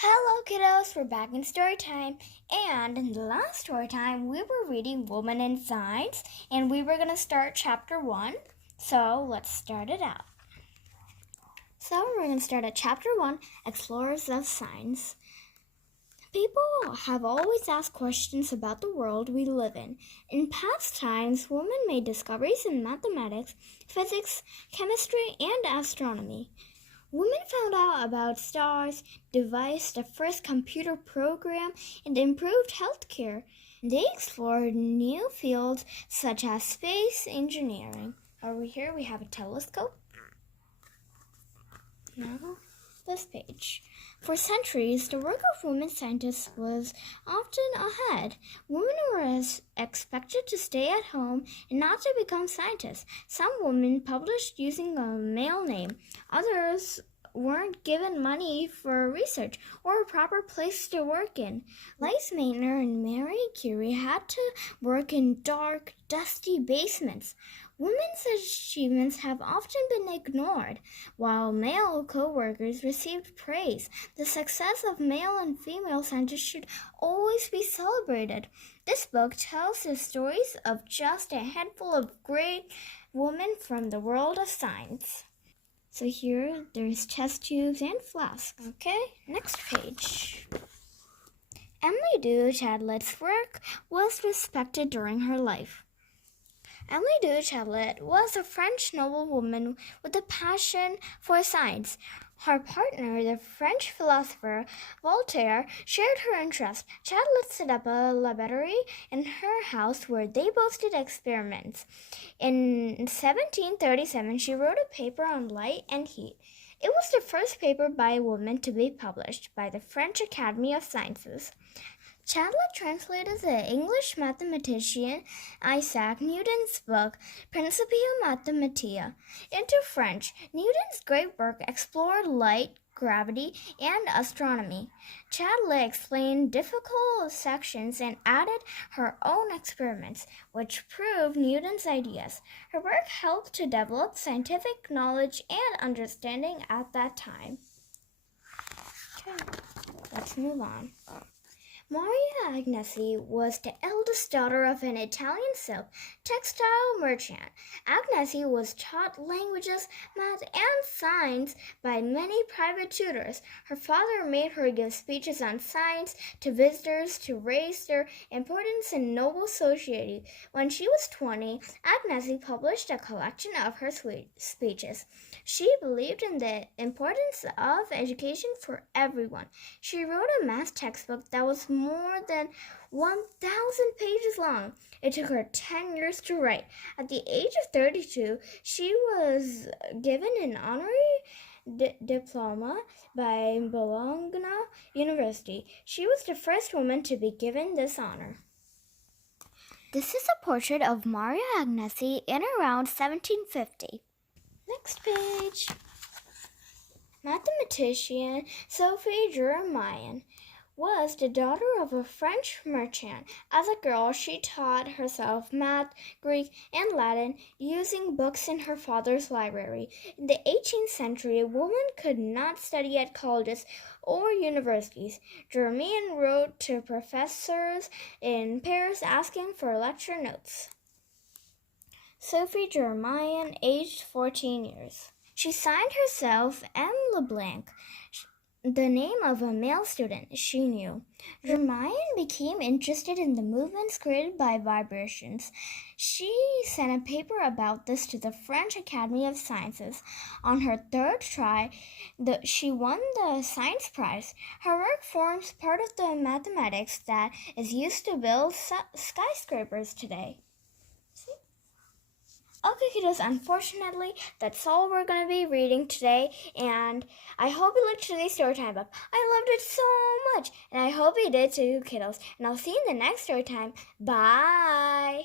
Hello kiddos, we're back in story time, and in the last story time we were reading Woman in Science, and we were going to start chapter 1, so let's start it out. So we're going to start at chapter 1, Explorers of Science. People have always asked questions about the world we live in. In past times, women made discoveries in mathematics, physics, chemistry, and astronomy. Women found out about stars, devised the first computer program, and improved healthcare. They explored new fields such as space engineering. Over here we have a telescope. Now, this page. For centuries, the work of women scientists was often ahead. Women were expected to stay at home and not to become scientists. Some women published using a male name. Others weren't given money for research or a proper place to work in. Lise Meitner and Marie Curie had to work in dark, dusty basements. Women's achievements have often been ignored, while male co-workers received praise. The success of male and female scientists should always be celebrated. This book tells the stories of just a handful of great women from the world of science. So here, there's test tubes and flasks. Okay, next page. Emily du Chatelet's work was respected during her life. Emily du Chatelet was a French noblewoman with a passion for science. Her partner, the French philosopher Voltaire, shared her interest. Chatelet set up a laboratory in her house where they both did experiments. In 1737, she wrote a paper on light and heat. It was the first paper by a woman to be published by the French Academy of Sciences. Chatelet translated the English mathematician Isaac Newton's book Principia Mathematica into French. Newton's great work explored light, gravity, and astronomy. Chatelet explained difficult sections and added her own experiments, which proved Newton's ideas. Her work helped to develop scientific knowledge and understanding at that time. Okay, let's move on. Maria Agnesi was the eldest daughter of an Italian silk textile merchant. Agnesi was taught languages, math, and science by many private tutors. Her father made her give speeches on science to visitors to raise their importance in noble society. When she was 20, Agnesi published a collection of her speeches. She believed in the importance of education for everyone. She wrote a math textbook that was more than 1,000 pages long. It took her 10 years to write. At the age of 32, she was given an honorary diploma by Bologna University. She was the first woman to be given this honor. This is a portrait of Maria Agnesi in around 1750. Next page. Mathematician Sophie Germain was the daughter of a French merchant. As a girl, she taught herself math, Greek, and Latin using books in her father's library. In the 18th century, women could not study at colleges or universities. Germain wrote to professors in Paris asking for lecture notes. Sophie Germain, aged 14 years. She signed herself M. LeBlanc, the name of a male student she knew. Germain became interested in the movements created by vibrations. She sent a paper about this to the French Academy of Sciences. On her third try, she won the science prize. Her work forms part of the mathematics that is used to build skyscrapers today. Okay, kiddos, unfortunately, that's all we're going to be reading today, and I hope you liked today's storytime book. I loved it so much, and I hope you did too, kiddos, and I'll see you in the next story time. Bye!